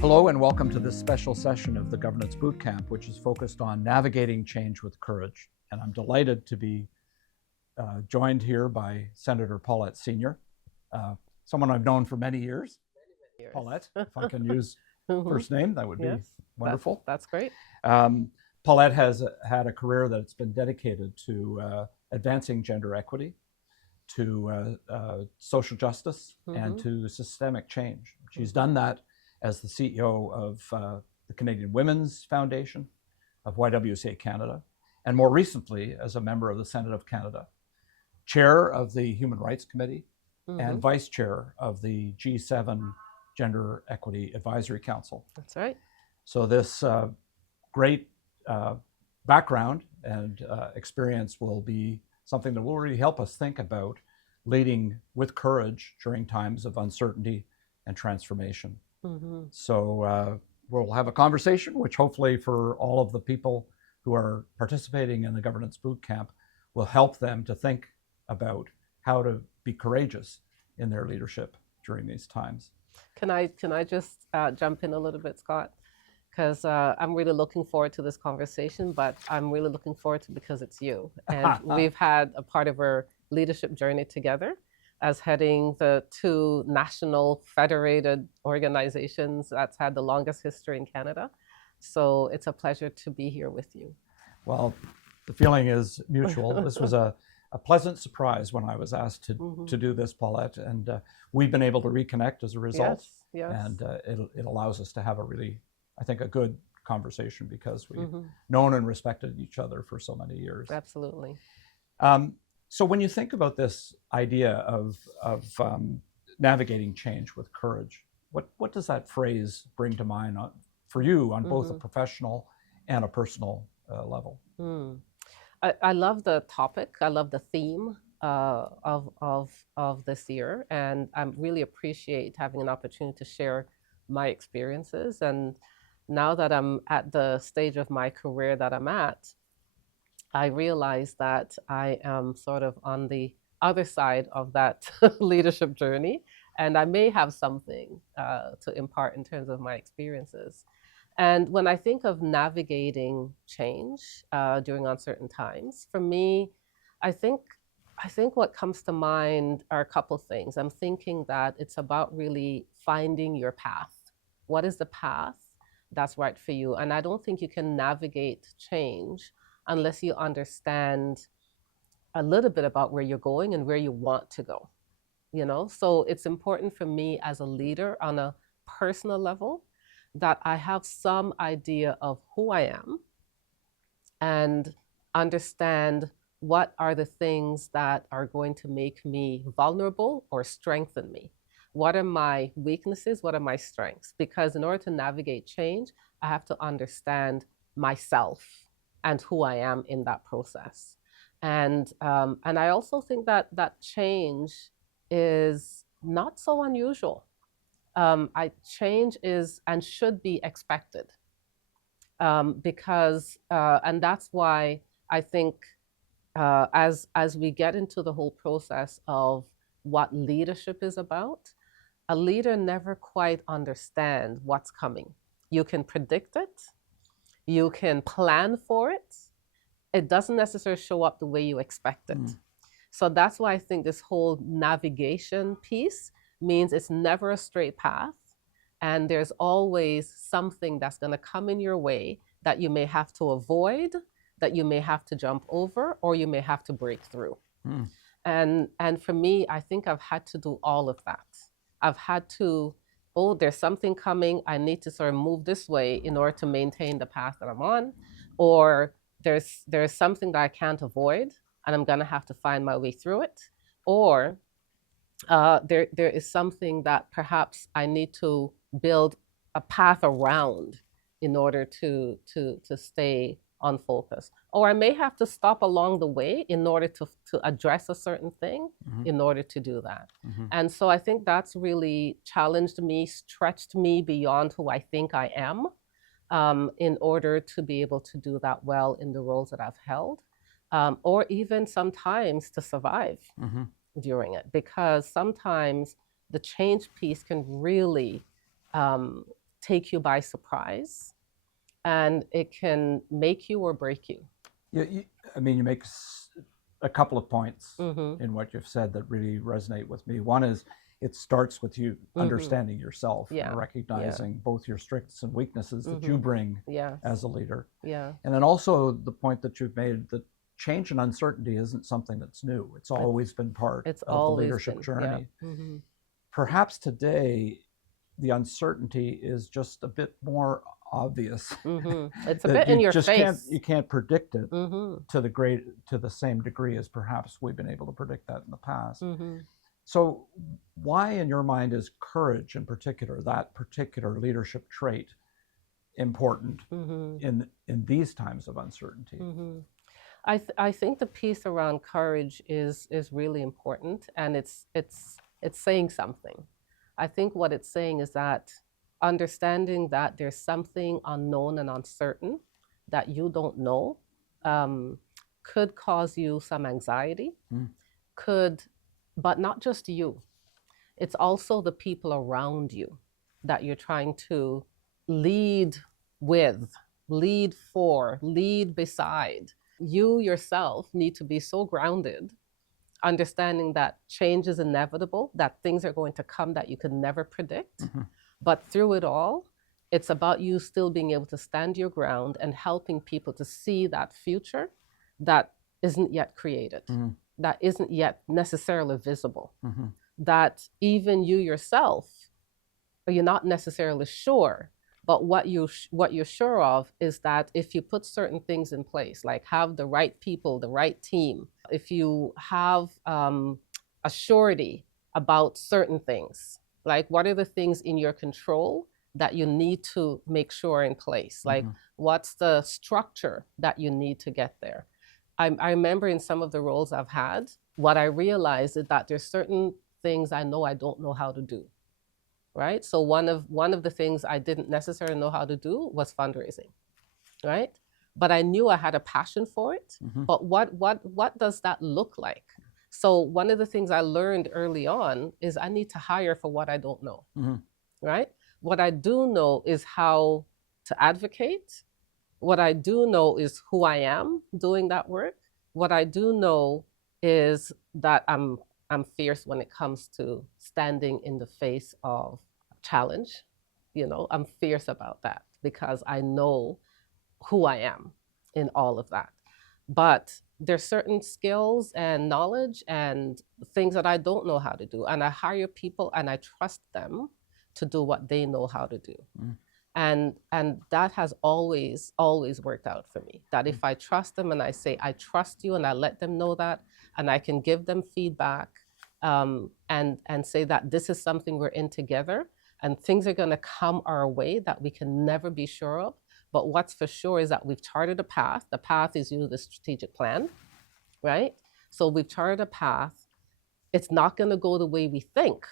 Hello and welcome to this special session of the Governance Bootcamp, which is focused on navigating change with courage. And I'm delighted to be joined here by Senator Paulette Sr., someone I've known for many years. Paulette, if I can use first name, that would be wonderful. That's great. Paulette has had a career that's been dedicated to advancing gender equity, to social justice, and to systemic change. She's done that as the CEO of the Canadian Women's Foundation, of YWCA Canada, and more recently as a member of the Senate of Canada, chair of the Human Rights Committee, and vice chair of the G7 Gender Equity Advisory Council. That's right. So this great background and experience will be something that will really help us think about leading with courage during times of uncertainty and transformation. So we'll have a conversation, which hopefully for all of the people who are participating in the Governance Bootcamp will help them to think about how to be courageous in their leadership during these times. Can I just jump in a little bit, Scott? Because I'm really looking forward to this conversation, but I'm really looking forward to because it's you. And we've had a part of our leadership journey together as heading the two national federated organizations that's had the longest history in Canada. So it's a pleasure to be here with you. Well, the feeling is mutual. This was a pleasant surprise when I was asked to do this, Paulette, and we've been able to reconnect as a result. Yes. And it allows us to have a really, I think, a good conversation because we've known and respected each other for so many years. Absolutely. So when you think about this idea of navigating change with courage, what does that phrase bring to mind for you on both a professional and a personal level? I love the topic. I love the theme of this year, and I really appreciate having an opportunity to share my experiences. And now that I'm at the stage of my career that I'm at, I realize that I am sort of on the other side of that leadership journey, and I may have something to impart in terms of my experiences. And when I think of navigating change during uncertain times, for me, I think what comes to mind are a couple things. I'm thinking that it's about really finding your path. What is the path that's right for you? And I don't think you can navigate change unless you understand a little bit about where you're going and where you want to go, you know? So it's important for me as a leader on a personal level that I have some idea of who I am and understand what are the things that are going to make me vulnerable or strengthen me. What are my weaknesses? What are my strengths? Because in order to navigate change, I have to understand myself and who I am in that process. And I also think that change is not so unusual. Change is and should be expected because, and that's why I think as we get into the whole process of what leadership is about, a leader never quite understands what's coming. You can predict it. You can plan for it. It doesn't necessarily show up the way you expect it. So that's why I think this whole navigation piece means it's never a straight path. And there's always something that's going to come in your way that you may have to avoid, that you may have to jump over, or you may have to break through. And for me, I think I've had to do all of that. I've had to, oh, there's something coming. I need to sort of move this way in order to maintain the path that I'm on. Or there's something that I can't avoid, and I'm going to have to find my way through it. Or there is something that perhaps I need to build a path around in order to stay on focus. Or I may have to stop along the way in order to address a certain thing in order to do that. And so I think that's really challenged me, stretched me beyond who I think I am in order to be able to do that well in the roles that I've held, or even sometimes to survive during it. Because sometimes the change piece can really take you by surprise, and it can make you or break you. I mean, you make a couple of points Mm-hmm. in what you've said that really resonate with me. One is it starts with you understanding yourself Yeah. and recognizing both your strengths and weaknesses that you bring Yes. as a leader. Yeah. And then also the point that you've made that change and uncertainty isn't something that's new. It's always been part It's of the always leadership been, journey. yeah. Mm-hmm. Perhaps today the uncertainty is just a bit more obvious. Mm-hmm. It's a that bit in your just face. You can't predict it Mm-hmm. to the same degree as perhaps we've been able to predict that in the past. Mm-hmm. So why in your mind is courage in particular, that particular leadership trait, important in these times of uncertainty? I think the piece around courage is really important, and it's saying something. I think what it's saying is that understanding that there's something unknown and uncertain that you don't know could cause you some anxiety, but not just you. It's also the people around you that you're trying to lead with, lead for, lead beside. You yourself need to be so grounded, understanding that change is inevitable, that things are going to come that you can never predict. But through it all, it's about you still being able to stand your ground and helping people to see that future that isn't yet created, that isn't yet necessarily visible, that even you yourself, you're not necessarily sure. But what you're sure of is that if you put certain things in place, like have the right people, the right team, if you have a surety about certain things, like what are the things in your control that you need to make sure in place? Like what's the structure that you need to get there? I remember in some of the roles I've had, what I realized is that there's certain things I know I don't know how to do. Right? So one of the things I didn't necessarily know how to do was fundraising, right? But I knew I had a passion for it. But what does that look like? So one of the things I learned early on is I need to hire for what I don't know, right? What I do know is how to advocate. What I do know is who I am doing that work. What I do know is that I'm fierce when it comes to standing in the face of challenge. I'm fierce about that because I know who I am in all of that. But there's certain skills and knowledge and things that I don't know how to do. And I hire people and I trust them to do what they know how to do. And that has always worked out for me. That if I trust them and I say, I trust you, and I let them know that, and I can give them feedback, and say that this is something we're in together, and things are going to come our way that we can never be sure of. But what's for sure is that we've charted a path. The path is usually the strategic plan, right? So we've charted a path. It's not going to go the way we think,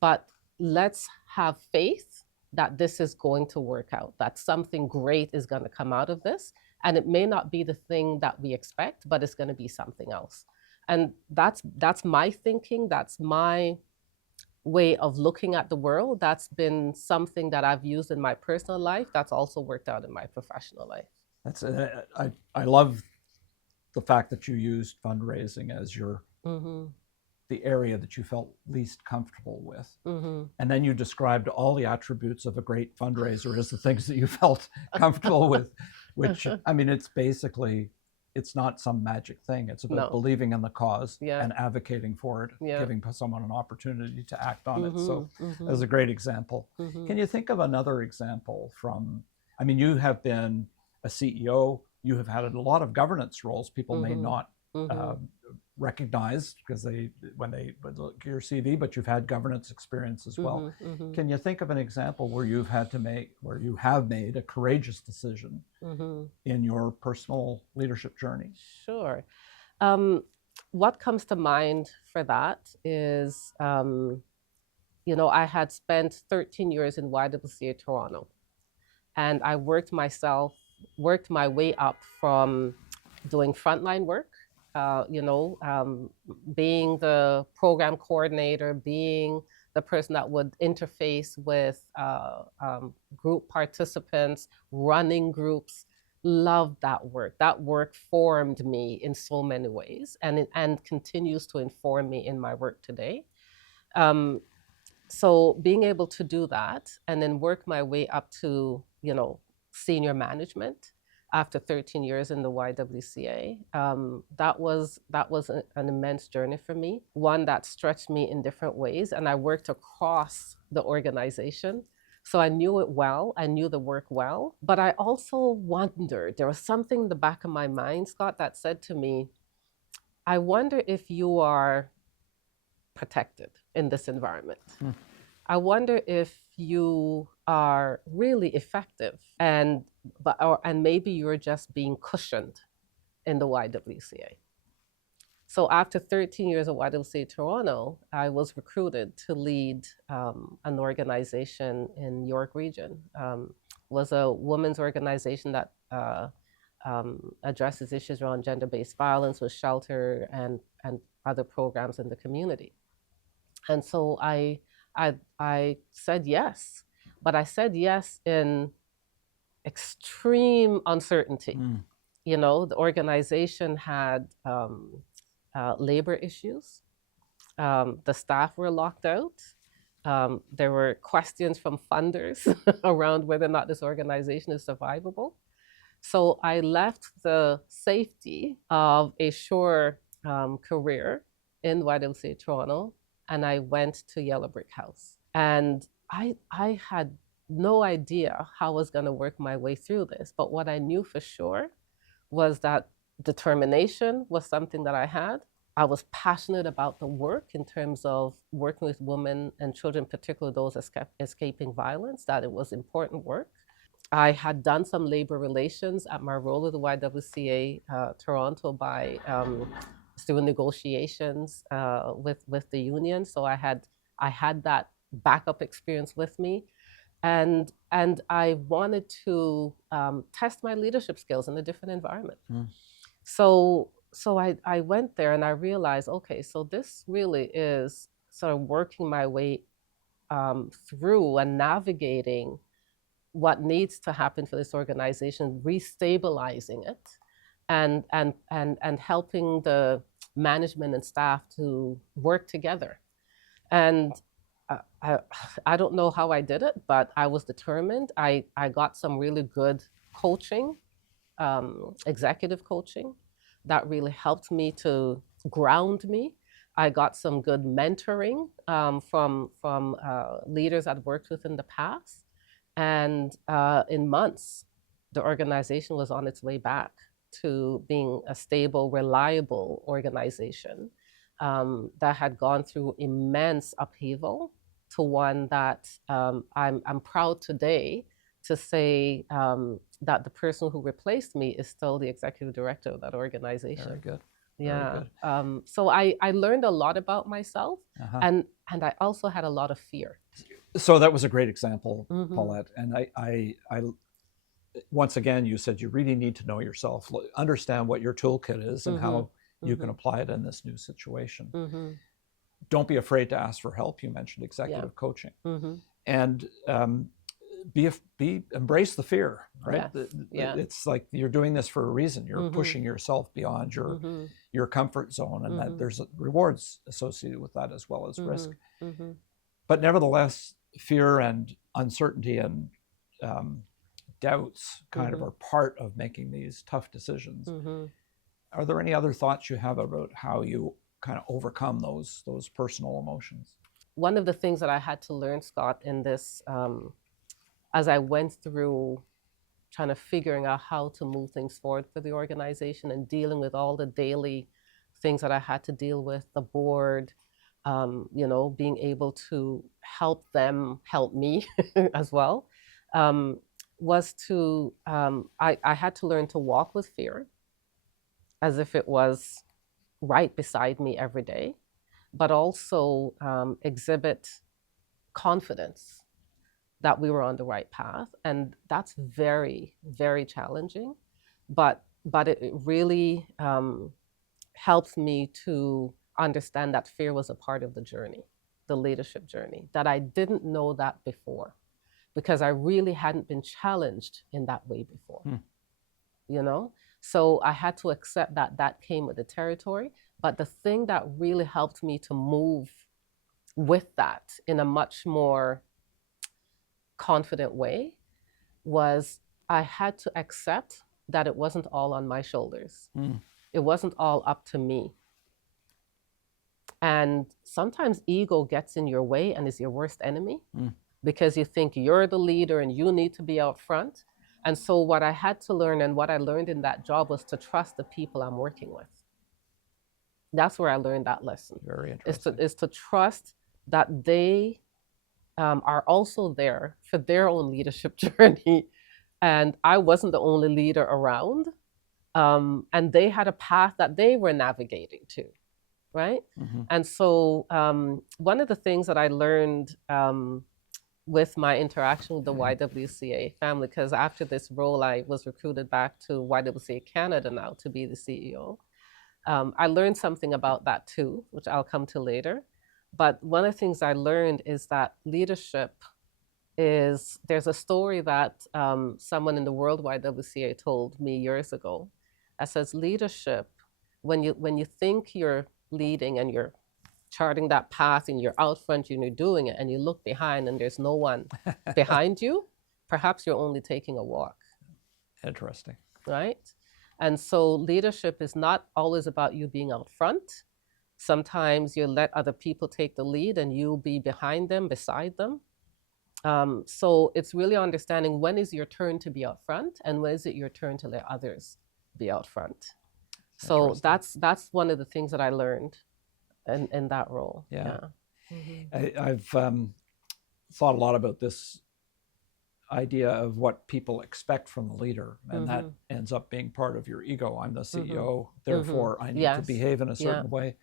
but let's have faith that this is going to work out, that something great is going to come out of this. And it may not be the thing that we expect, but it's going to be something else. And that's my thinking. That's my way of looking at the world. That's been something that I've used in my personal life. That's also worked out in my professional life. I love the fact that you used fundraising as your the area that you felt least comfortable with. And then you described all the attributes of a great fundraiser as the things that you felt comfortable with, which, I mean, it's not some magic thing. It's about believing in the cause and advocating for it, giving someone an opportunity to act on it. So that's a great example. Can you think of another example I mean, you have been a CEO, you have had a lot of governance roles people may not recognize because when they look at your CV, but you've had governance experience as well. Can you think of an example where you have made a courageous decision in your personal leadership journey? Sure. What comes to mind for that is, I had spent 13 years in YWCA Toronto, and I worked my way up from doing frontline work, being the program coordinator, being the person that would interface with group participants, running groups. Loved that work. That work formed me in so many ways, and continues to inform me in my work today. Um, so being able to do that and then work my way up to, senior management after 13 years in the YWCA, that was an immense journey for me, one that stretched me in different ways, and I worked across the organization. So I knew it well, I knew the work well, but I also wondered, there was something in the back of my mind, Scott, that said to me, I wonder if you are protected in this environment. I wonder if you are really effective, and maybe you're just being cushioned in the YWCA. So after 13 years at YWCA Toronto, I was recruited to lead an organization in York Region. Was a women's organization that addresses issues around gender-based violence with shelter and other programs in the community. And so I said yes, but I said yes in extreme uncertainty. The organization had labor issues. The staff were locked out. There were questions from funders around whether or not this organization is survivable. So I left the safety of a sure career in YWCA Toronto, and I went to Yellow Brick House. And I had no idea how I was going to work my way through this. But what I knew for sure was that determination was something that I had. I was passionate about the work in terms of working with women and children, particularly those escaping violence, that it was important work. I had done some labor relations at my role at the YWCA Toronto by doing negotiations with the union. So I had that backup experience with me, and I wanted to test my leadership skills in a different environment. So I went there and I realized, okay, so this really is sort of working my way through and navigating what needs to happen for this organization, restabilizing it, and helping the management and staff to work together. And I don't know how I did it, but I was determined. I got some really good coaching, executive coaching, that really helped me to ground me. I got some good mentoring from leaders I'd worked with in the past. And in months, the organization was on its way back to being a stable, reliable organization that had gone through immense upheaval, to one that I'm proud today to say that the person who replaced me is still the executive director of that organization. Very good. Yeah. Very good. So I learned a lot about myself, and I also had a lot of fear. So that was a great example, Paulette. And I once again, you said you really need to know yourself, understand what your toolkit is and how you can apply it in this new situation. Don't be afraid to ask for help. You mentioned executive coaching, and embrace the fear, right? It's like you're doing this for a reason. You're pushing yourself beyond your comfort zone, and that there's rewards associated with that as well as risk. But nevertheless, fear and uncertainty and doubts kind of are part of making these tough decisions. Are there any other thoughts you have about how you kind of overcome those personal emotions? One of the things that I had to learn, Scott, in this, as I went through trying to figuring out how to move things forward for the organization and dealing with all the daily things that I had to deal with, the board, being able to help them help me as well, was to, I had to learn to walk with fear as if it was right beside me every day, but also exhibit confidence that we were on the right path. And that's very, very challenging, but it really helps me to understand that fear was a part of the journey. the leadership journey, that I didn't know that before, because I really hadn't been challenged in that way before, you know? So I had to accept that that came with the territory. But the thing that really helped me to move with that in a much more confident way was I had to accept that it wasn't all on my shoulders. It wasn't all up to me. And sometimes ego gets in your way and is your worst enemy because you think you're the leader and you need to be out front. And so what I had to learn, and what I learned in that job, was to trust the people I'm working with. That's where I learned that lesson. Very interesting. Is to trust that they are also there for their own leadership journey. And I wasn't the only leader around. And they had a path that they were navigating too, right? And so one of the things that I learned with my interaction with the YWCA family, because after this role, I was recruited back to YWCA Canada now to be the CEO. I learned something about that too, which I'll come to later. But one of the things I learned is that leadership is, there's a story that someone in the World YWCA told me years ago that says leadership, when you think you're leading and you're charting that path and you're out front and you're doing it, and you look behind and there's no one behind you, perhaps you're only taking a walk. Interesting. Right? And so leadership is not always about you being out front. Sometimes you let other people take the lead and you'll be behind them, beside them. So it's really understanding when is your turn to be out front and when is it your turn to let others be out front. So that's one of the things that I learned in that role. Yeah. I've thought a lot about this idea of what people expect from the leader, and that ends up being part of your ego. I'm the CEO, therefore I need to behave in a certain way.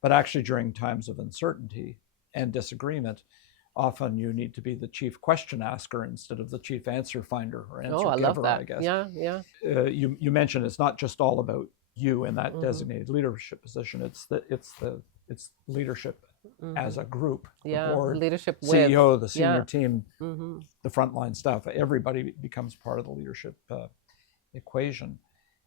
But actually, during times of uncertainty and disagreement, often you need to be the chief question asker instead of the chief answer finder or answer giver, love that. I guess. Yeah. You mentioned it's not just all about you in that designated leadership position. It's leadership as a group. The board, leadership CEO, with the senior team, the frontline staff. Everybody becomes part of the leadership equation.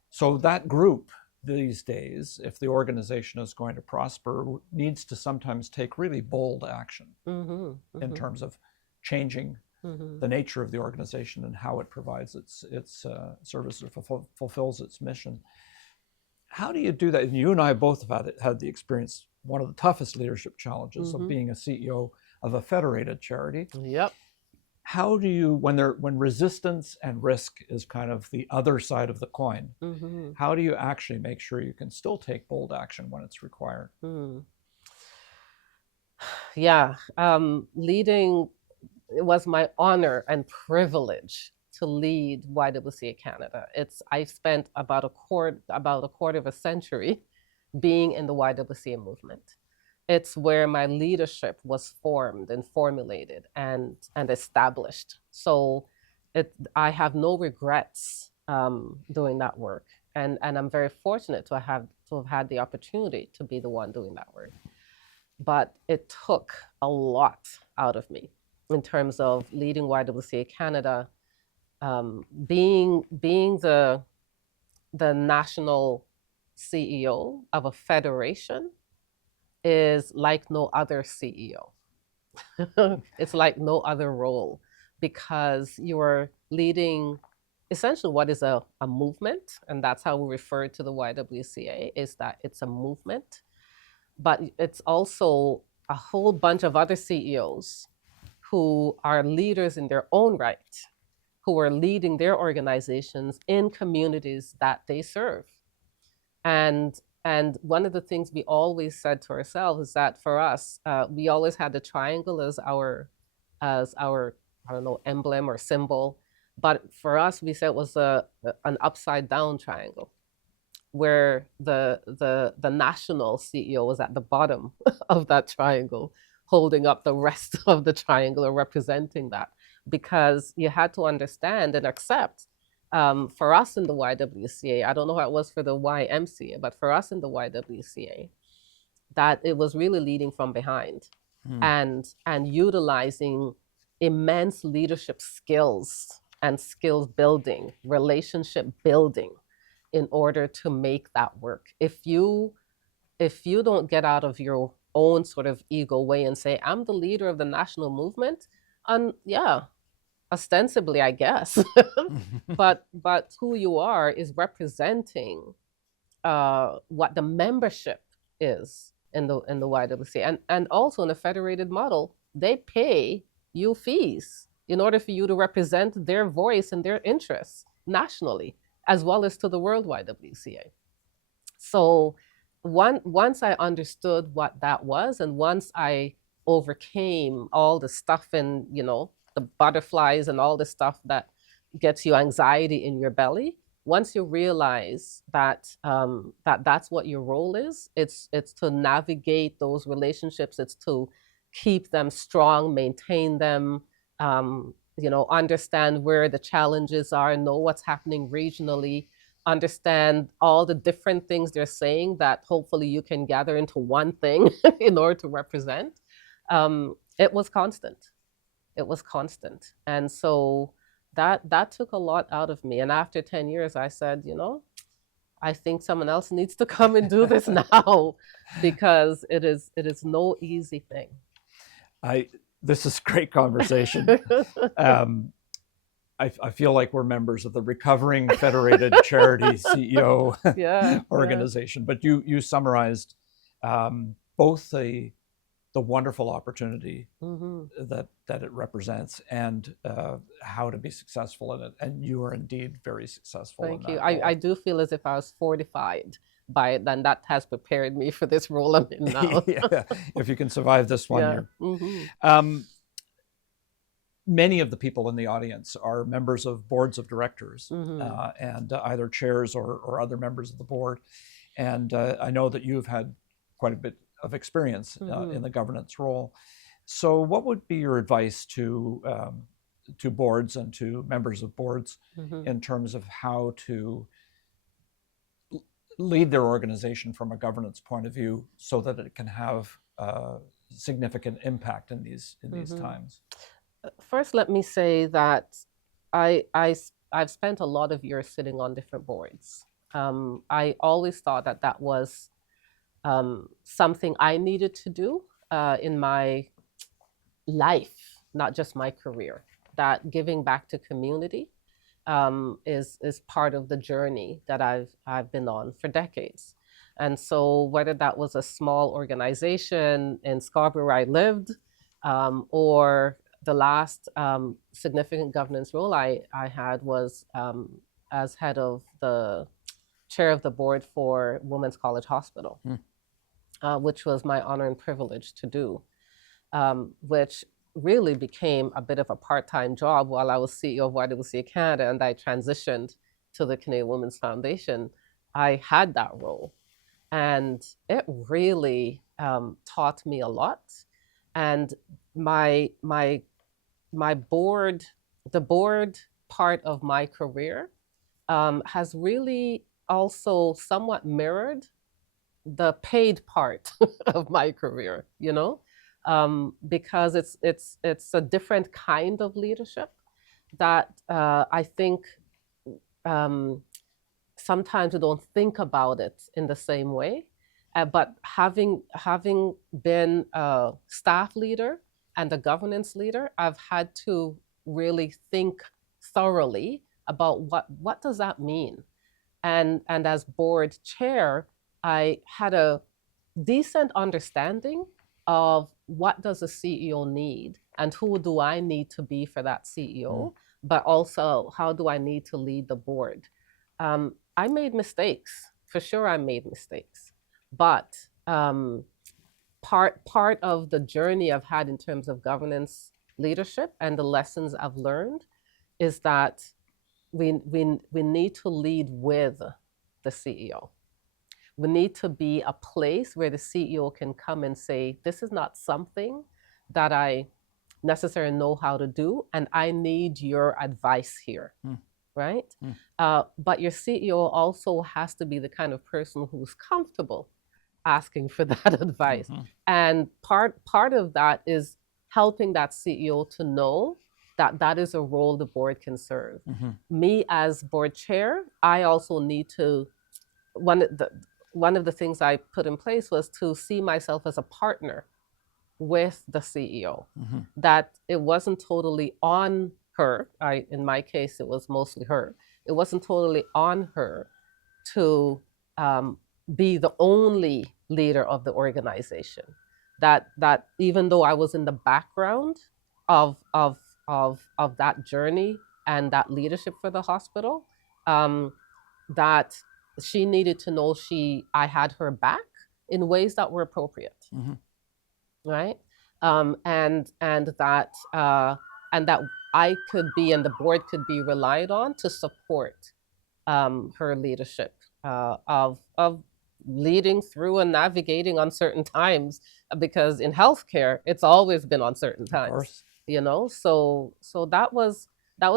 So that group these days, if the organization is going to prosper, needs to sometimes take really bold action in terms of changing the nature of the organization and how it provides its services, fulfills its mission. How do you do that? And you and I both have had the experience, one of the toughest leadership challenges of being a CEO of a federated charity. Yep. How do you, when resistance and risk is kind of the other side of the coin, how do you actually make sure you can still take bold action when it's required? Yeah, leading, it was my honor and privilege to lead YWCA Canada. I spent about a quarter of a century being in the YWCA movement. It's where my leadership was formed and formulated and established. So I have no regrets doing that work. And I'm very fortunate to have had the opportunity to be the one doing that work. But it took a lot out of me in terms of leading YWCA Canada, being the national CEO of a federation is like no other CEO. It's like no other role, because you're leading essentially what is a movement, and that's how we refer to the YWCA, is that it's a movement, but it's also a whole bunch of other CEOs who are leaders in their own right, who are leading their organizations in communities that they serve. And one of the things we always said to ourselves is that for us, we always had the triangle as our I don't know, emblem or symbol. But for us, we said it was an upside down triangle, where the national CEO was at the bottom of that triangle, holding up the rest of the triangle or representing that, because you had to understand and accept. For us in the YWCA, I don't know how it was for the YMCA, but for us in the YWCA, that it was really leading from behind. and utilizing immense leadership skills and skills building, relationship building in order to make that work. If you don't get out of your own sort of ego way and say, I'm the leader of the national movement, and yeah, ostensibly, I guess, but who you are is representing what the membership is in the YWCA, and also in a federated model, they pay you fees in order for you to represent their voice and their interests nationally, as well as to the World YWCA. So once I understood what that was, and once I overcame all the stuff and the butterflies and all the stuff that gets you anxiety in your belly, once you realize that that's what your role is, it's to navigate those relationships, it's to keep them strong, maintain them, understand where the challenges are, know what's happening regionally, understand all the different things they're saying that hopefully you can gather into one thing in order to represent. It was constant. It was constant. And so that took a lot out of me. And after 10 years, I said, I think someone else needs to come and do this now, because it is no easy thing. This is great conversation. I feel like we're members of the Recovering Federated Charity CEO organization. But you summarized both the wonderful opportunity that it represents and how to be successful in it. And you are indeed very successful. Thank you. I do feel as if I was fortified by it, and that has prepared me for this role I'm in now. Yeah, if you can survive this 1 year. Many of the people in the audience are members of boards of directors and either chairs or other members of the board. And I know that you've had quite a bit of experience in the governance role. So what would be your advice to boards and to members of boards in terms of how to lead their organization from a governance point of view so that it can have significant impact in these times? First, let me say that I've spent a lot of years sitting on different boards. I always thought that was something I needed to do in my life, not just my career. That giving back to community is part of the journey that I've been on for decades. And so whether that was a small organization in Scarborough where I lived, or the last significant governance role I had was as head of the chair of the board for Women's College Hospital, which was my honor and privilege to do, which really became a bit of a part-time job while I was CEO of YWCA Canada and I transitioned to the Canadian Women's Foundation. I had that role, and it really taught me a lot. And my board, the board part of my career has really also somewhat mirrored the paid part of my career, because it's a different kind of leadership that I think sometimes we don't think about it in the same way. But having been a staff leader and a governance leader, I've had to really think thoroughly about what does that mean. And as board chair, I had a decent understanding of what does a CEO need and who do I need to be for that CEO, but also how do I need to lead the board. I made mistakes, for sure I made mistakes, but part of the journey I've had in terms of governance leadership and the lessons I've learned is that we need to lead with the CEO. We need to be a place where the CEO can come and say, this is not something that I necessarily know how to do, and I need your advice here, right? But your CEO also has to be the kind of person who's comfortable asking for that advice. And part of that is helping that CEO to know that that is a role the board can serve. Me as board chair, I also need to, one of the things I put in place was to see myself as a partner with the CEO, that it wasn't totally on her. In my case, it was mostly her. It wasn't totally on her to be the only leader of the organization. That even though I was in the background of that journey and that leadership for the hospital, that she needed to know I had her back in ways that were appropriate, right? And that I could be and the board could be relied on to support her leadership of leading through and navigating uncertain times, because in healthcare it's always been uncertain times. Of course. So that was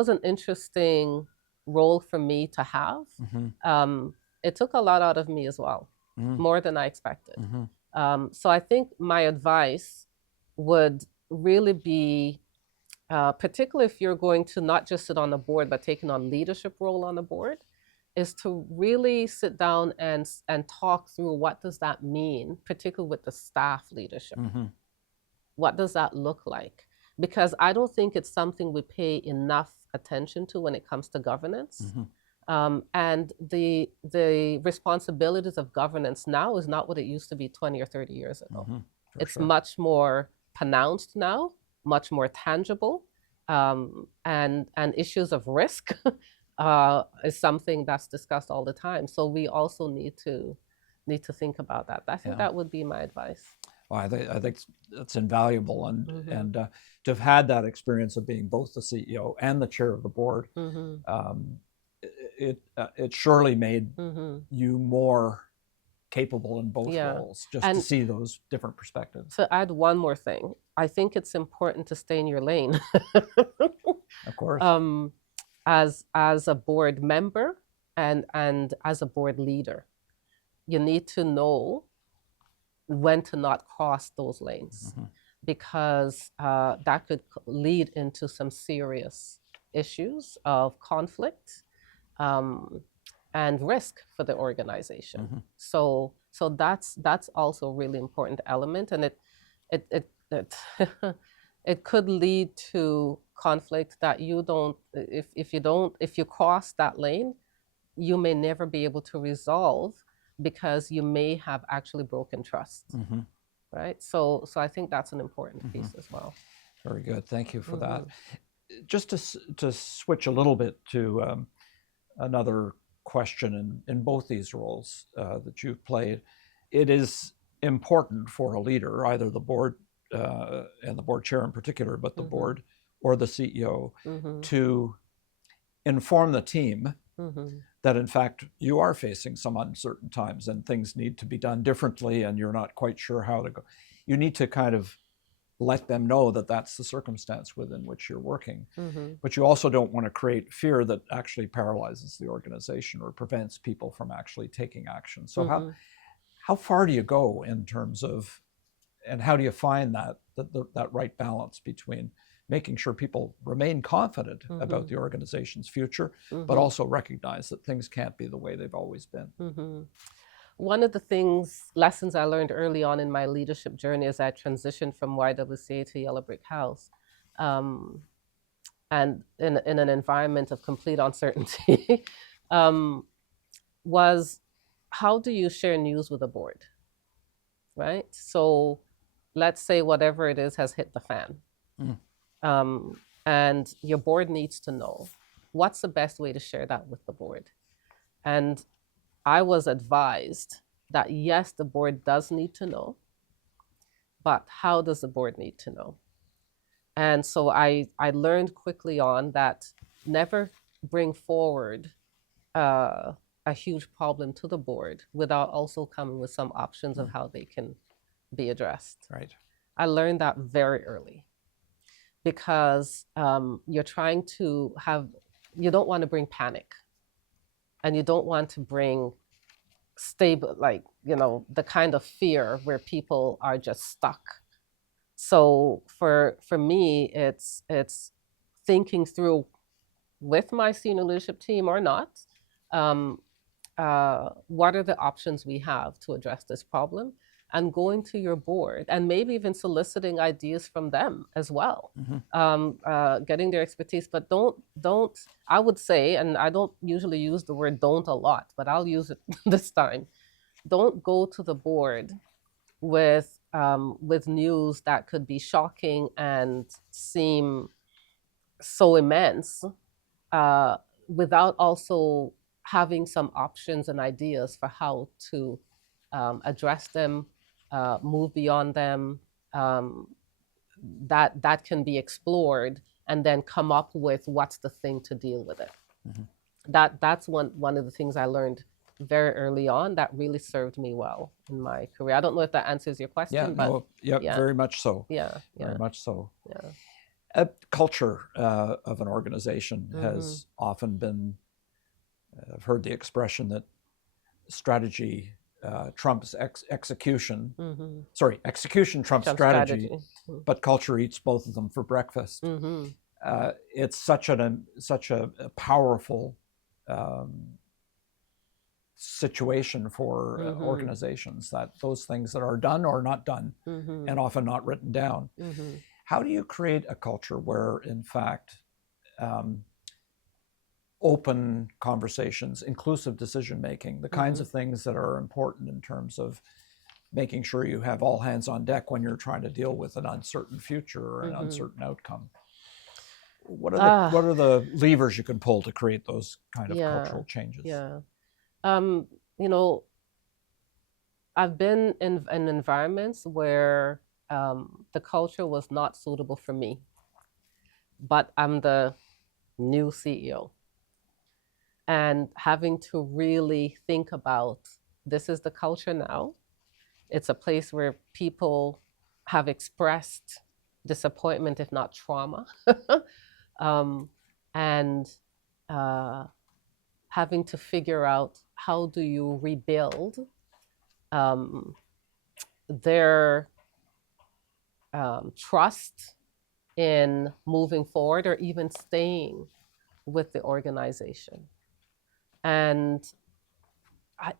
an interesting role for me to have. It took a lot out of me as well, more than I expected. So I think my advice would really be, particularly if you're going to not just sit on the board, but taking on leadership role on the board, is to really sit down and talk through what does that mean, particularly with the staff leadership. What does that look like? Because I don't think it's something we pay enough attention to when it comes to governance. And the responsibilities of governance now is not what it used to be 20 or 30 years ago. It's much more pronounced now, much more tangible, and issues of risk is something that's discussed all the time. So we also need to think about that. I think that would be my advice. Well, I think it's invaluable, and to have had that experience of being both the CEO and the chair of the board, it surely made you more capable in both roles, just to see those different perspectives. To add one more thing, I think it's important to stay in your lane. Of course. As a board member and as a board leader, you need to know when to not cross those lanes, because that could lead into some serious issues of conflict and risk for the organization. So that's also a really important element, and it it could lead to conflict that if you cross that lane, you may never be able to resolve, because you may have actually broken trust. Right? So I think that's an important piece as well. Very good. Thank you for that. Just to switch a little bit to another question in both these roles that you've played, it is important for a leader, either the board and the board chair in particular, but the board or the CEO, to inform the team that in fact you are facing some uncertain times and things need to be done differently and you're not quite sure how to go. You need to kind of let them know that that's the circumstance within which you're working. But you also don't want to create fear that actually paralyzes the organization or prevents people from actually taking action. So how far do you go in terms of, and how do you find that right balance between making sure people remain confident about the organization's future, but also recognize that things can't be the way they've always been? One of the lessons I learned early on in my leadership journey as I transitioned from YWCA to Yellow Brick House, and in an environment of complete uncertainty, was how do you share news with the board, right? So let's say whatever it is has hit the fan. And your board needs to know what's the best way to share that with the board. And I was advised that yes, the board does need to know, but how does the board need to know? And so I learned quickly on that never bring forward a huge problem to the board without also coming with some options of how they can be addressed. Right. I learned that very early, because you're trying to you don't want to bring panic, and you don't want to bring stable, like, the kind of fear where people are just stuck. So for me, it's thinking through with my senior leadership team or not, um, what are the options we have to address this problem, and going to your board and maybe even soliciting ideas from them as well, getting their expertise. But don't, I would say, and I don't usually use the word don't a lot, but I'll use it this time. Don't go to the board with news that could be shocking and seem so immense, uh, without also having some options and ideas for how to address them, move beyond them, um, that can be explored, and then come up with what's the thing to deal with it. That's one of the things I learned very early on that really served me well in my career. I don't know if that answers your question. Yeah, but no, yeah, yeah. very much so. Yeah, very much so. Yeah. Culture of an organization has often been, I've heard the expression that strategy trumps execution. Sorry, execution trumps strategy, but culture eats both of them for breakfast. It's such a powerful situation for organizations, that those things that are done or not done, and often not written down. How do you create a culture where, in fact, open conversations, inclusive decision making, the kinds of things that are important in terms of making sure you have all hands on deck when you're trying to deal with an uncertain future or an uncertain outcome? What are the levers you can pull to create those kind of cultural changes? Yeah. I've been in environments where the culture was not suitable for me, but I'm the new CEO, and having to really think about, this is the culture now. It's a place where people have expressed disappointment, if not trauma, and having to figure out, how do you rebuild their trust in moving forward, or even staying with the organization. And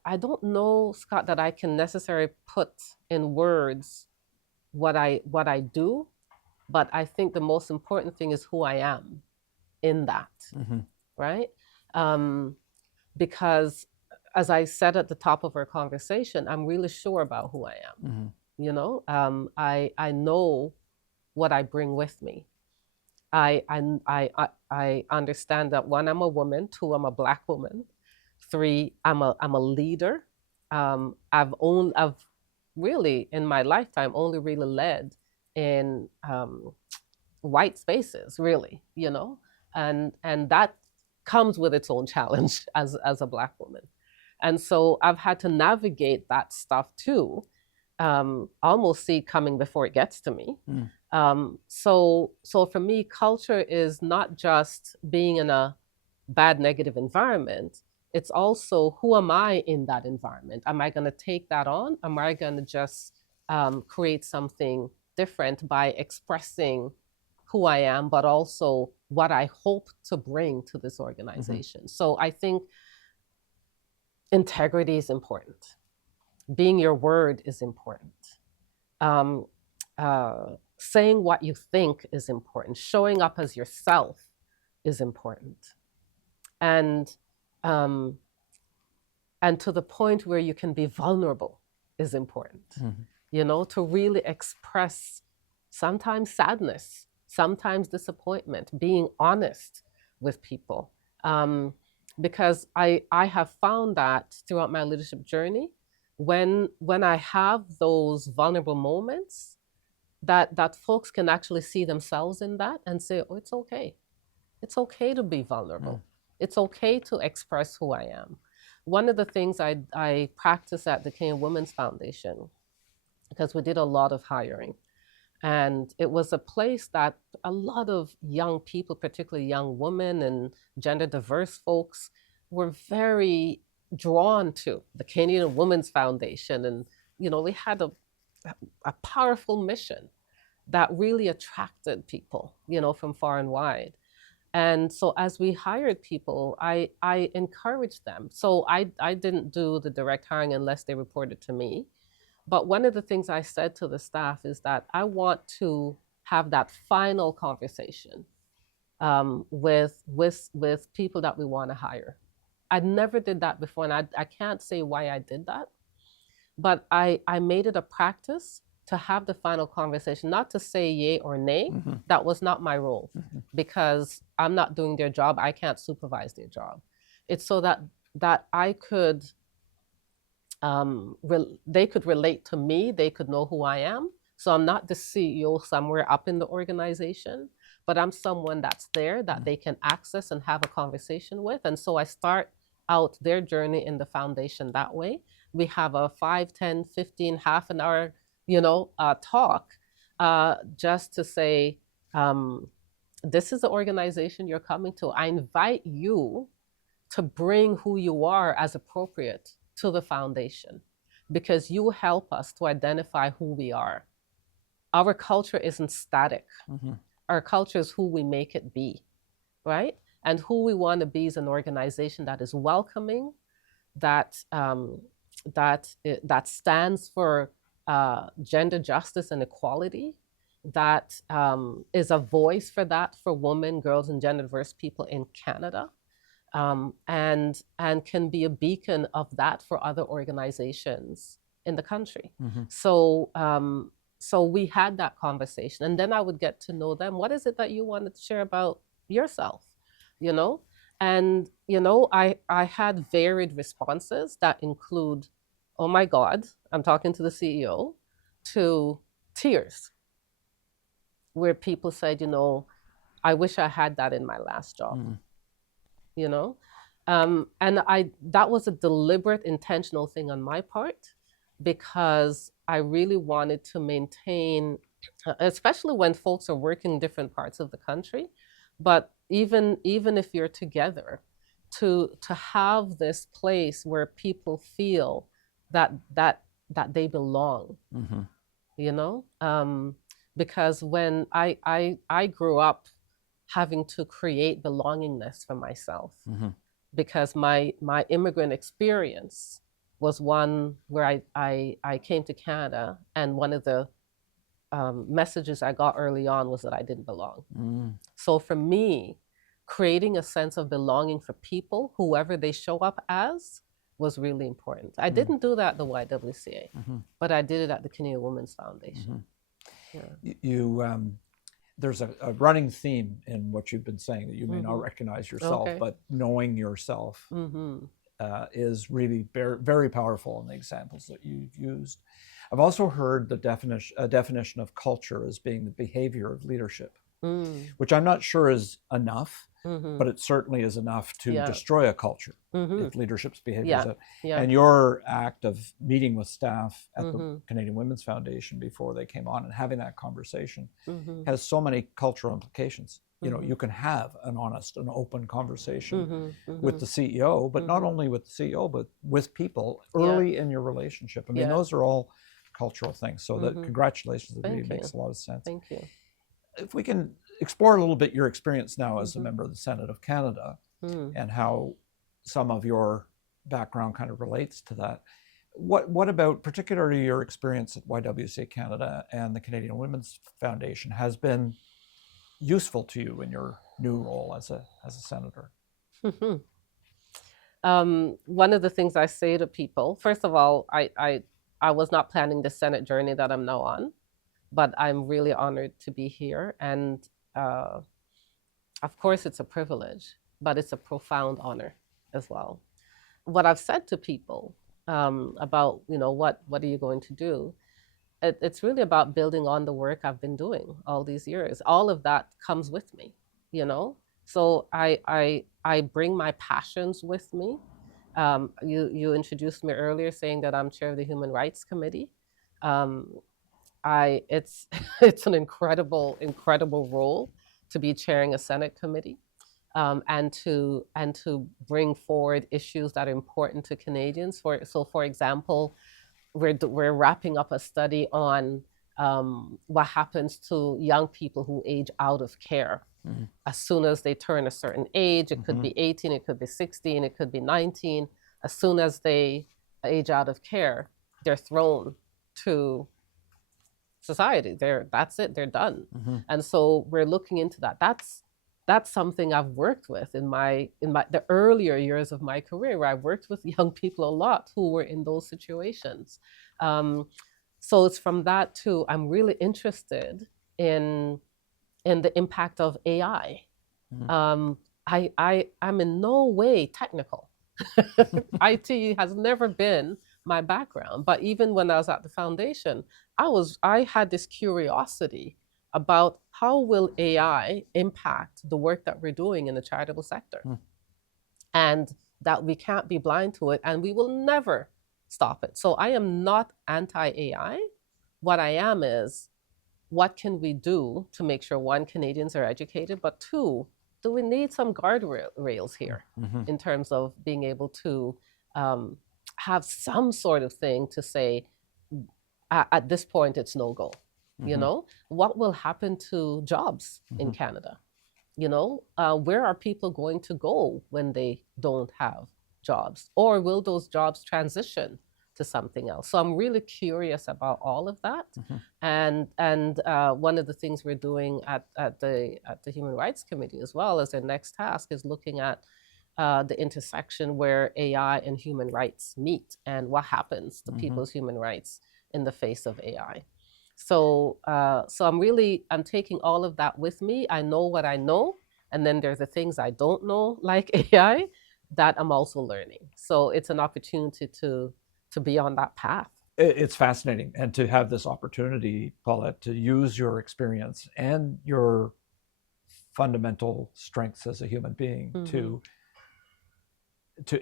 I don't know, Scott, that I can necessarily put in words what I do, but I think the most important thing is who I am in that, right? Because, as I said at the top of our conversation, I'm really sure about who I am. I know what I bring with me. I understand that, one, I'm a woman. Two, I'm a Black woman. Three, I'm a leader. I've really, in my lifetime, only really led in white spaces, really, and that comes with its own challenge as a Black woman. And so I've had to navigate that stuff too, almost see it coming before it gets to me. So for me, culture is not just being in a bad, negative environment. It's also, who am I in that environment? Am I going to take that on? Am I going to just create something different by expressing who I am, but also what I hope to bring to this organization? So I think integrity is important. Being your word is important. Saying what you think is important. Showing up as yourself is important. And to the point where you can be vulnerable is important. To really express sometimes sadness, sometimes disappointment, being honest with people. Because I have found that throughout my leadership journey, when I have those vulnerable moments, that folks can actually see themselves in that and say, oh, it's okay. It's okay to be vulnerable. It's okay to express who I am. One of the things I practice at the Kenyan Women's Foundation, because we did a lot of hiring, and it was a place that a lot of young people, particularly young women and gender diverse folks, were very drawn to the Canadian Women's Foundation. And, we had a powerful mission that really attracted people, from far and wide. And so as we hired people, I encouraged them. So I didn't do the direct hiring unless they reported to me. But one of the things I said to the staff is that I want to have that final conversation with people that we want to hire. I never did that before, and I can't say why I did that, but I made it a practice to have the final conversation, not to say yay or nay. That was not my role, because I'm not doing their job. I can't supervise their job. It's so that I could, they could relate to me. They could know who I am. So I'm not the CEO somewhere up in the organization, but I'm someone that's there that they can access and have a conversation with. And so I start out their journey in the foundation that way. We have a 5, 10, 15, half an hour, talk, just to say, this is the organization you're coming to. I invite you to bring who you are as appropriate to the foundation, because you help us to identify who we are. Our culture isn't static. Our culture is who we make it be, right? And who we want to be is an organization that is welcoming, that stands for gender justice and equality, that is a voice for that for women, girls, and gender diverse people in Canada, and can be a beacon of that for other organizations in the country. So we had that conversation, and then I would get to know them. What is it that you wanted to share about yourself? And I had varied responses that include, oh my God, I'm talking to the CEO, to tears, where people said, I wish I had that in my last job. And that was a deliberate, intentional thing on my part, because I really wanted to maintain, especially when folks are working in different parts of the country, but even if you're together, to have this place where people feel that they belong, because when I grew up having to create belongingness for myself, because my immigrant experience was one where I came to Canada, and one of the messages I got early on was that I didn't belong. So for me, creating a sense of belonging for people, whoever they show up as, was really important. I didn't do that at the YWCA, but I did it at the Canadian Women's Foundation. There's a running theme in what you've been saying that you may not recognize yourself, but knowing yourself is really very, very powerful in the examples that you've used. I've also heard the definition of culture as being the behavior of leadership, which I'm not sure is enough, but it certainly is enough to destroy a culture if leadership's behavior is it. And your act of meeting with staff at the Canadian Women's Foundation before they came on and having that conversation has so many cultural implications. You can have an honest and open conversation with the CEO, but not only with the CEO, but with people early in your relationship. I mean, those are all cultural things. So that congratulations, it really makes a lot of sense. Thank you. If we can explore a little bit your experience now as a member of the Senate of Canada and how some of your background kind of relates to that. What about particularly your experience at YWCA Canada and the Canadian Women's Foundation has been useful to you in your new role as a senator? One of the things I say to people, first of all, I was not planning the Senate journey that I'm now on, but I'm really honored to be here. And of course, it's a privilege, but it's a profound honor as well. What I've said to people about, what are you going to do? It's really about building on the work I've been doing all these years. All of that comes with me, So I bring my passions with me. You introduced me earlier saying that I'm chair of the Human Rights Committee. It's an incredible role to be chairing a Senate committee. and to bring forward issues that are important to Canadians. For example, we're wrapping up a study on what happens to young people who age out of care. Mm-hmm. As soon as they turn a certain age, it could be 18, it could be 16, it could be 19. As soon as they age out of care, they're thrown to society. That's it, they're done. Mm-hmm. And so we're looking into that. That's something I've worked with in the earlier years of my career, where I worked with young people a lot who were in those situations. So it's from that too. I'm really interested in the impact of AI. Mm-hmm. I'm in no way technical. IT has never been my background, but even when I was at the foundation, I had this curiosity about how will AI impact the work that we're doing in the charitable sector. And that we can't be blind to it, and we will never stop it. So I am not anti-AI. What I am is, what can we do to make sure, one, Canadians are educated, but two, do we need some guardrails here in terms of being able to have some sort of thing to say, at this point, it's no go. You know, what will happen to jobs in Canada? You know, where are people going to go when they don't have jobs? Or will those jobs transition to something else? So I'm really curious about all of that. And one of the things we're doing at the Human Rights Committee as well as our next task is looking at the intersection where AI and human rights meet, and what happens to people's human rights in the face of AI. So I'm taking all of that with me. I know what I know, and then there's the things I don't know, like AI, that I'm also learning. So it's an opportunity to be on that path. It's fascinating, and to have this opportunity, Paulette, to use your experience and your fundamental strengths as a human being to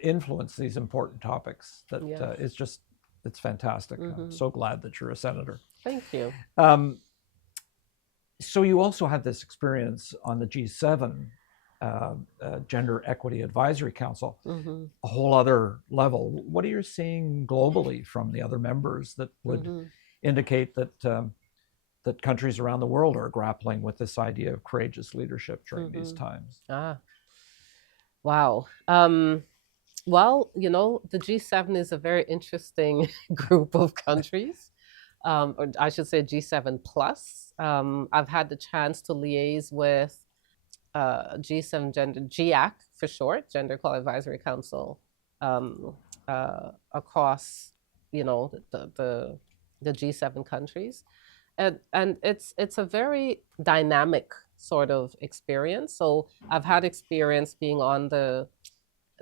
influence these important topics. That it's fantastic. I'm so glad that you're a senator. Thank you. So you also had this experience on the G7 Gender Equity Advisory Council, a whole other level. What are you seeing globally from the other members that would indicate that that countries around the world are grappling with this idea of courageous leadership during these times? Wow. Well, you know, the G7 is a very interesting group of countries, or I should say G7 plus. I've had the chance to liaise with G7 GEAC for short, Gender Equality Advisory Council, across, you know, the G7 countries, and it's a very dynamic sort of experience. So I've had experience being on the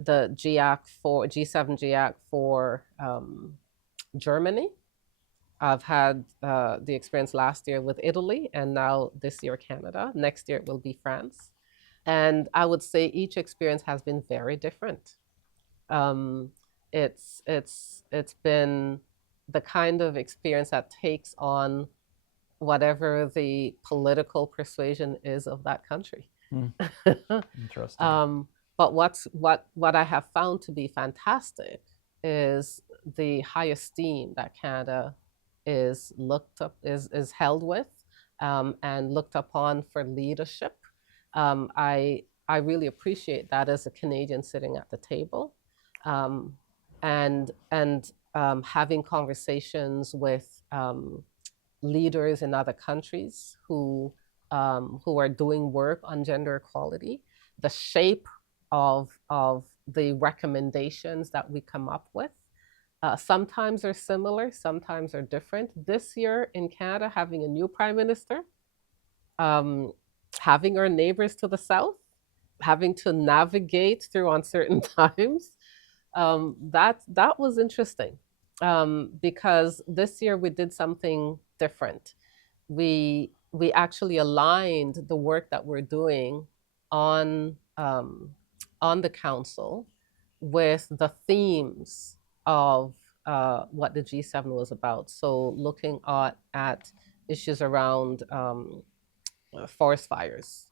GEAC for G7 GEAC for Germany. I've had the experience last year with Italy, and now this year Canada. Next year it will be France. And I would say each experience has been very different. It's been the kind of experience that takes on whatever the political persuasion is of that country. Interesting. But what I have found to be fantastic is the high esteem that Canada is held with, and looked upon for leadership. I really appreciate that as a Canadian sitting at the table, and having conversations with leaders in other countries who are doing work on gender equality. The shape of the recommendations that we come up with sometimes are similar, sometimes are different. This year in Canada, having a new prime minister, having our neighbors to the south, having to navigate through uncertain times, that was interesting, because this year we did something different. We actually aligned the work that we're doing on the council with the themes of what the G7 was about. So looking at issues around forest fires,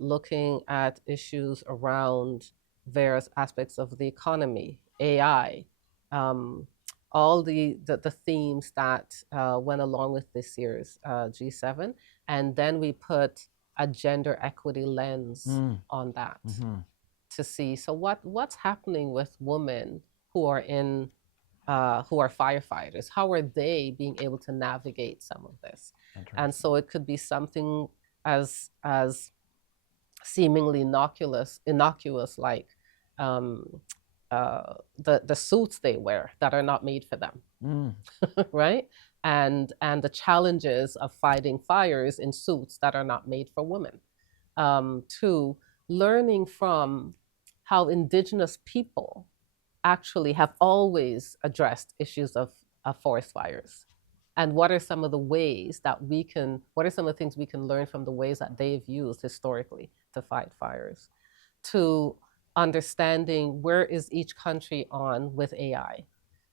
looking at issues around various aspects of the economy, AI, um, all the themes that went along with this year's G7. And then we put a gender equity lens on that to see, so what's happening with women who are in who are firefighters? How are they being able to navigate some of this? And so it could be something as seemingly innocuous like um, the suits they wear that are not made for them, right? And the challenges of fighting fires in suits that are not made for women. To learning from how Indigenous people actually have always addressed issues of forest fires. And what are some of the ways that what are some of the things we can learn from the ways that they've used historically to fight fires? To understanding where is each country on with AI?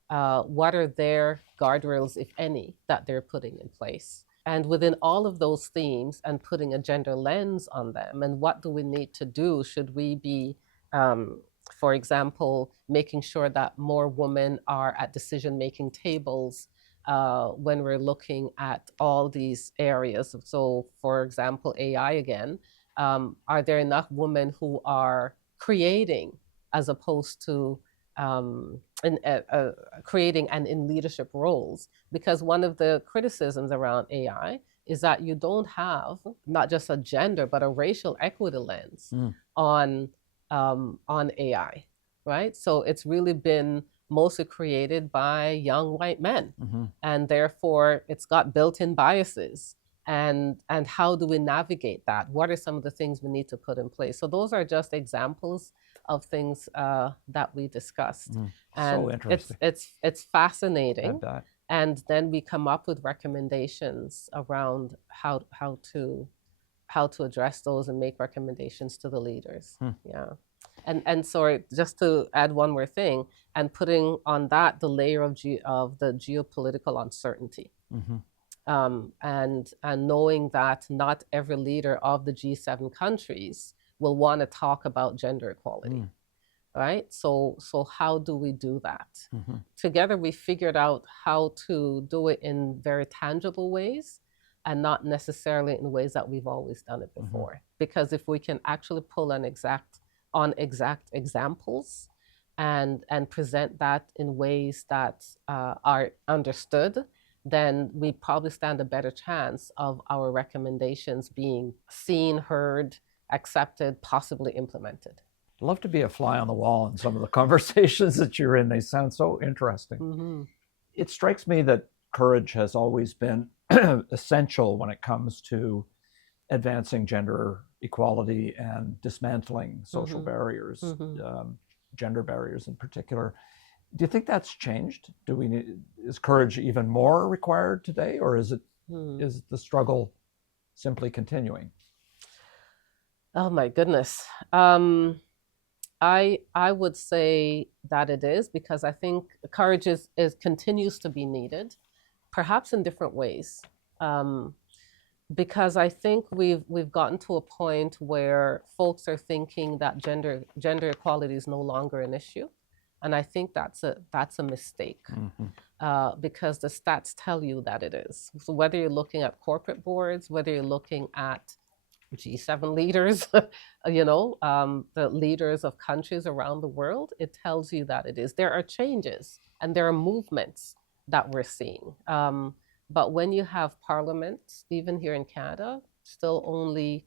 What are their guardrails, if any, that they're putting in place? And within all of those themes and putting a gender lens on them, and what do we need to do? Should we be, for example, making sure that more women are at decision-making tables when we're looking at all these areas? So, for example, AI again, are there enough women who are creating as opposed to creating and in leadership roles? Because one of the criticisms around AI is that you don't have not just a gender but a racial equity lens on AI, right? So it's really been mostly created by young white men, and therefore it's got built-in biases. And how do we navigate that? What are some of the things we need to put in place? So those are just examples of things that we discussed. And so interesting. It's fascinating. And then we come up with recommendations around how to address those and make recommendations to the leaders. Yeah. And sorry, just to add one more thing, and putting on that the layer of the geopolitical uncertainty. And knowing that not every leader of the G7 countries will want to talk about gender equality, right? So how do we do that? Together we figured out how to do it in very tangible ways and not necessarily in ways that we've always done it before. Because if we can actually pull on exact examples and present that in ways that are understood, then we probably stand a better chance of our recommendations being seen, heard, accepted, possibly implemented. I'd love to be a fly on the wall in some of the conversations that you're in. They sound so interesting. It strikes me that courage has always been essential when it comes to advancing gender equality and dismantling social barriers, gender barriers in particular. Do you think that's changed? Is courage even more required today, or is the struggle simply continuing? Oh my goodness. I would say that it is, because I think courage continues to be needed, perhaps in different ways. Because I think we've gotten to a point where folks are thinking that gender equality is no longer an issue. And I think that's a mistake, because the stats tell you that it is. So whether you're looking at corporate boards, whether you're looking at G7 leaders, the leaders of countries around the world, it tells you that it is. There are changes and there are movements that we're seeing. But when you have parliaments, even here in Canada, still only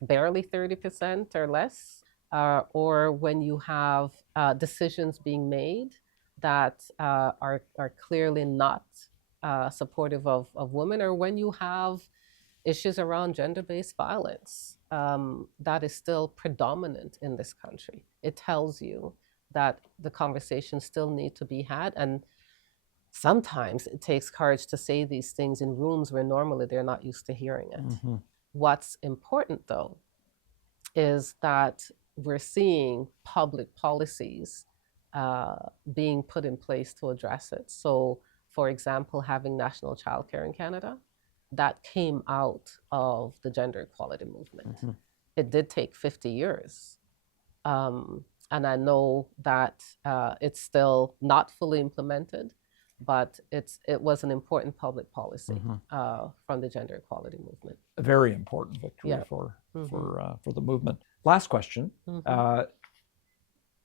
barely 30% or less, or when you have decisions being made that are clearly not supportive of women, or when you have issues around gender-based violence that is still predominant in this country, it tells you that the conversations still need to be had. And sometimes it takes courage to say these things in rooms where normally they're not used to hearing it. What's important, though, is that we're seeing public policies being put in place to address it. So, for example, having national childcare in Canada, that came out of the gender equality movement. it did take 50 years. And I know that it's still not fully implemented, but it was an important public policy from the gender equality movement. A very important victory for the movement. Last question.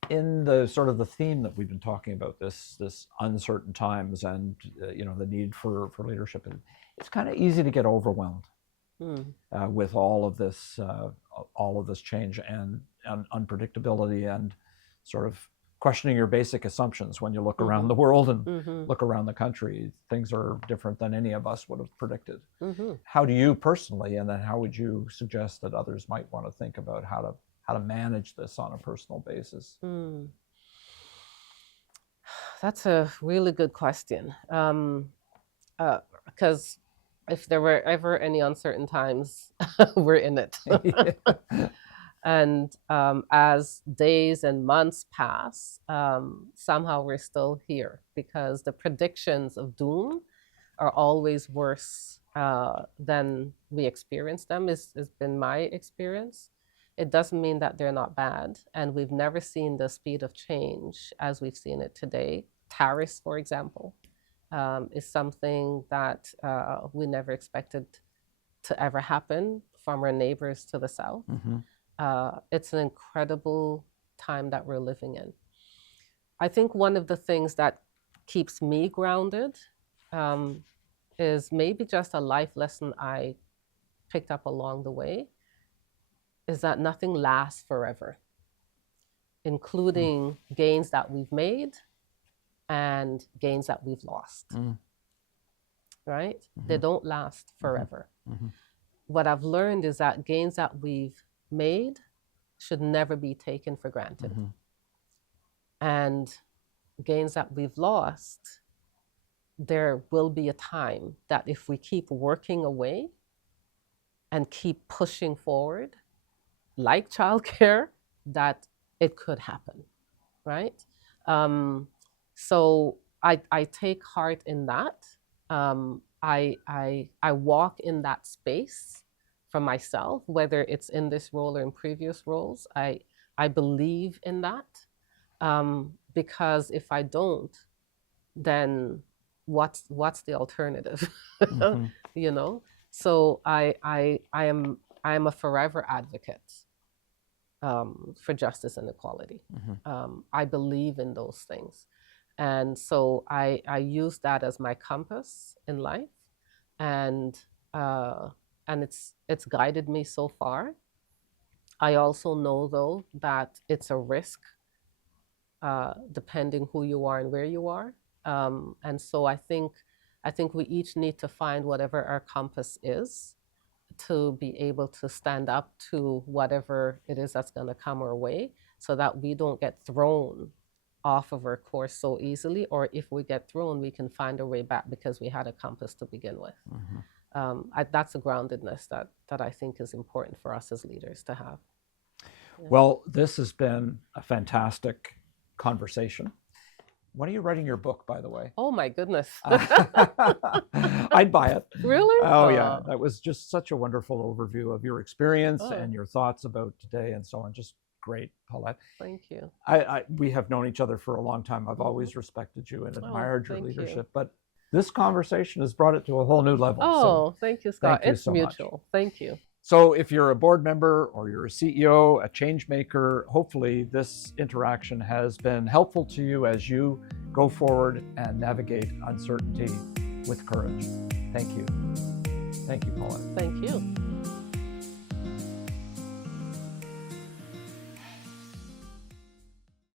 In the sort of the theme that we've been talking about, this uncertain times and the need for leadership, it's kind of easy to get overwhelmed with all of this change and unpredictability and sort of questioning your basic assumptions when you look around the world and look around the country. Things are different than any of us would have predicted. How do you personally, and then how would you suggest that others might want to think about how to manage this on a personal basis? That's a really good question. Because if there were ever any uncertain times, we're in it. And as days and months pass, somehow we're still here because the predictions of doom are always worse than we experience them, has been my experience. It doesn't mean that they're not bad. And we've never seen the speed of change as we've seen it today. Tariffs, for example, is something that we never expected to ever happen from our neighbors to the south. It's an incredible time that we're living in. I think one of the things that keeps me grounded is maybe just a life lesson I picked up along the way, is that nothing lasts forever, including gains that we've made and gains that we've lost, right? They don't last forever. What I've learned is that gains that we've made should never be taken for granted. And gains that we've lost, there will be a time that if we keep working away and keep pushing forward, like childcare, that it could happen, right? So I take heart in that. I walk in that space for myself, whether it's in this role or in previous roles. I believe in that because if I don't, then what's the alternative? You know. So I am a forever advocate for justice and equality. I believe in those things. And so I use that as my compass in life. And it's guided me so far. I also know, though, that it's a risk depending who you are and where you are. And so I think we each need to find whatever our compass is to be able to stand up to whatever it is that's going to come our way, so that we don't get thrown off of our course so easily, or if we get thrown, we can find a way back because we had a compass to begin with. That's a groundedness that I think is important for us as leaders to have. Yeah. Well, this has been a fantastic conversation. When are you writing your book, by the way? Oh my goodness. I'd buy it. Really? Oh yeah. That was just such a wonderful overview of your experience and your thoughts about today and so on. Just great, Paulette. Thank you. We have known each other for a long time. I've always respected you and admired your leadership, but this conversation has brought it to a whole new level. Oh, thank you, Scott. Thank you it's so mutual. Much. Thank you. So if you're a board member or you're a CEO, a change maker, hopefully this interaction has been helpful to you as you go forward and navigate uncertainty with courage. Thank you. Thank you, Paulette. Thank you.